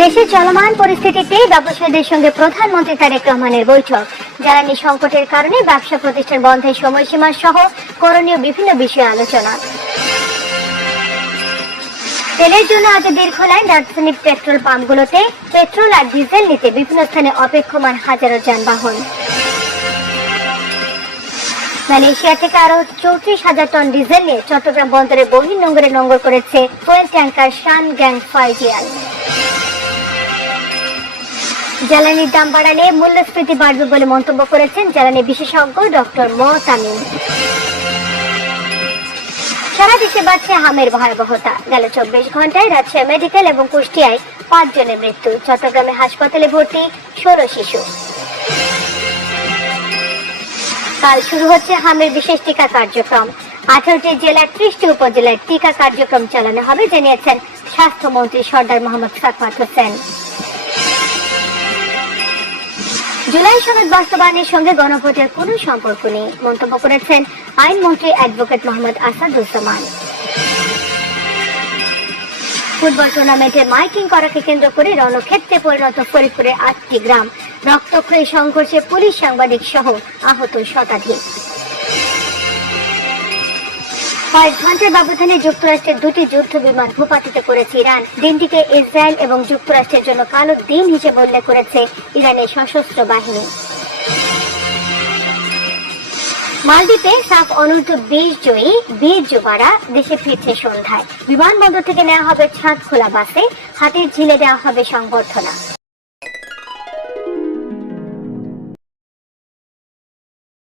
দেশের চলমান পরিস্থিতিতে ব্যবসায়ীদের সঙ্গে প্রধানমন্ত্রী তারেক রহমানের বৈঠক। জ্বালানি সংকটের কারণে ব্যবসা প্রতিষ্ঠান বন্ধের সময়সীমা সহ করণীয় বিভিন্ন বিষয়ে আলোচনা। তেলের জন্য আজ দীর্ঘ লাইন রাজধানীর পেট্রোল পাম্পগুলোতে। পেট্রোল আর ডিজেল নিতে বিভিন্ন স্থানে অপেক্ষমান হাজারো যানবাহন। মালয়েশিয়া থেকে আরো 34,000 টন ডিজেল নিয়ে চট্টগ্রাম বন্দরে বহির্নোঙরে নোঙর করেছে ফুয়েল ট্যাঙ্কার শান গ্যাং ফাইজিয়াল। জ্বালানির দাম বাড়ালে মূল্যস্ফীতি বাড়বে বলে মন্তব্য করেছেন জ্বালানি বিশেষজ্ঞ ডক্টর ম তামিম। সারা দেশে বাড়ছে হামের ভয়াবহতা। গেল 24 ঘন্টায় রাজশাহী মেডিকেল এবং কুষ্টিয়ায় 5 জনের মৃত্যু। চট্টগ্রামে হাসপাতালে ভর্তি 16 শিশু। কাল শুরু হচ্ছে হামের বিশেষ টিকা কার্যক্রম। 18টি জেলার 30টি উপজেলায় টিকা কার্যক্রম চালানো হবে জানিয়েছেন স্বাস্থ্যমন্ত্রী সরদার মোহাম্মদ সাখাওয়াত হোসেন। জুলাই সনদ বাস্তবায়নের সঙ্গে গণভোটের কোনো সম্পর্ক নেই মন্তব্য করেছেন আইনমন্ত্রী অ্যাডভোকেট মোহাম্মদ আসাদুজ্জামান। ফুটবল টুর্নামেন্টে মাইকিং করাকে কেন্দ্র করে রণক্ষেত্রে পরিণত ফরিদপুরের 8টি গ্রাম। রক্তক্ষয়ী সংঘর্ষে পুলিশ সাংবাদিক সহ আহত শতাধিক। কয়েক ঘন্টার ব্যবধানে যুক্তরাষ্ট্রের 2টি যুদ্ধ বিমান ভূপাতিত করেছে ইরান। দিনটিকে ইসরায়েল এবং যুক্তরাষ্ট্রের জন্য কালো দিন হিসেবে উল্লেখ করেছে ইরানের সশস্ত্র বাহিনী। মালদ্বীপে সাফ অনূর্ধ্ব 20 জয়ী বীর যুবারা দেশে ফিরছে সন্ধ্যায়। বিমানবন্দর থেকে নেওয়া হবে ছাদ খোলা বাসে। হাতির ঝিলে দেওয়া হবে সংবর্ধনা।